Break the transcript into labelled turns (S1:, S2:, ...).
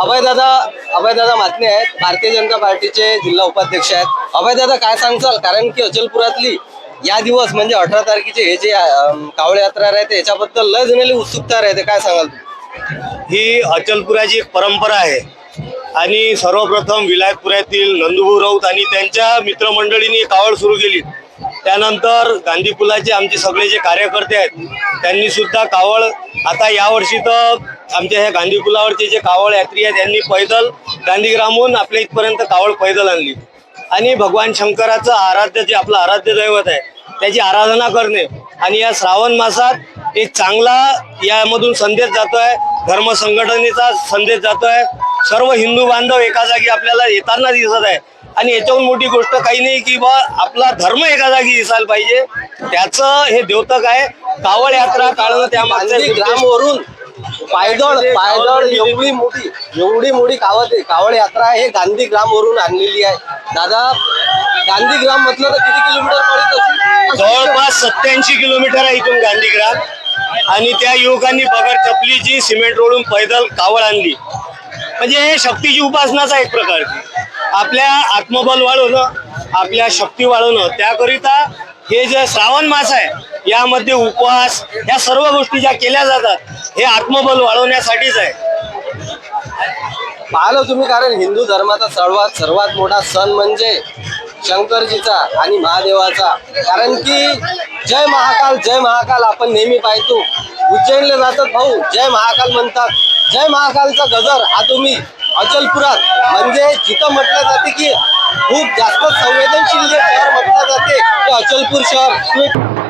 S1: अभयदादा अभयदादा मातने आहेत. भारतीय जनता पार्टीचे जिल्हा उपाध्यक्ष आहेत. अभयदादा काय सांगचाल? कारण की अचलपुरातली या दिवस म्हणजे अठरा तारखेचे हे जे कावळे यात्रा राहते याच्याबद्दल लय जणेली उत्सुकता राहते काय सांगाल
S2: ही अचलपुराची एक परंपरा आहे. आणि सर्वप्रथम विलायतपुऱ्यातील नंदुभाऊ राऊत आणि त्यांच्या मित्रमंडळींनी कावड सुरू केली. त्यानंतर गांधी पुलाचे आमचे सगळे जे कार्यकर्ते आहेत त्यांनी सुद्धा कावड आता यावर्षी तर आमच्या ह्या गांधी पुलावरचे जे कावड यात्री आहेत त्यांनी पैदल गांधीग्रामहून आपल्या इथपर्यंत कावड पैदल आणली. आणि भगवान शंकराचं आराध्य जे आपलं आराध्य दैवत आहे त्याची आराधना करणे आणि या श्रावण मासात एक चांगला यामधून संदेश जातोय धर्म संघटनेचा संदेश जातोय. सर्व हिंदू बांधव एका जागी आपल्याला येताना दिसत आहे. आणि याच्याहून मोठी गोष्ट काही नाही की बा आपला धर्म एका जागी दिसायला पाहिजे. त्याचं हे द्योतक आहे. कावड यात्रा काढणं त्यामागचं
S1: ग्रामवरून पायदळ पायदळ एवढी मोठी एवढी मोठी कावड कावड यात्रा आहे. हे गांधी ग्रामवरून आणलेली आहे. दादा गांधी ग्राम म्हटलं तर किती किलोमीटर पडत असेल?
S2: जवळपास सत्याऐंशी किलोमीटर आहे इथून गांधीग्राम आणि त्या युवकांनी बगर चपलीची सिमेंट रोडून पैदल कावड आणली. म्हणजे हे शक्तीची उपासनाच आहे एक प्रकारची. आपल्या आत्मबल वाढवणं आपल्या शक्ती वाढवणं त्याकरिता हे जे श्रावण मास आहे यामध्ये उपवास या सर्व गोष्टी ज्या केल्या जातात हे आत्मबल वाढवण्यासाठीच आहे.
S1: पाहिलं तुम्ही कारण हिंदू धर्माचा सर्वात सर्वात मोठा सण म्हणजे शंकरजीचा आणि महादेवाचा. कारण की जय महाकाल जय महाकाल आपण नेहमी पाहतो. उज्जैनला जातात भाऊ जय महाकाल म्हणतात. जय महाकालचा गजर हा तुम्ही अचलपुरात म्हणजे जिथं म्हटलं जाते की खूप जास्त संवेदनशील जे शहर म्हटलं जाते. अचलपूर शहर.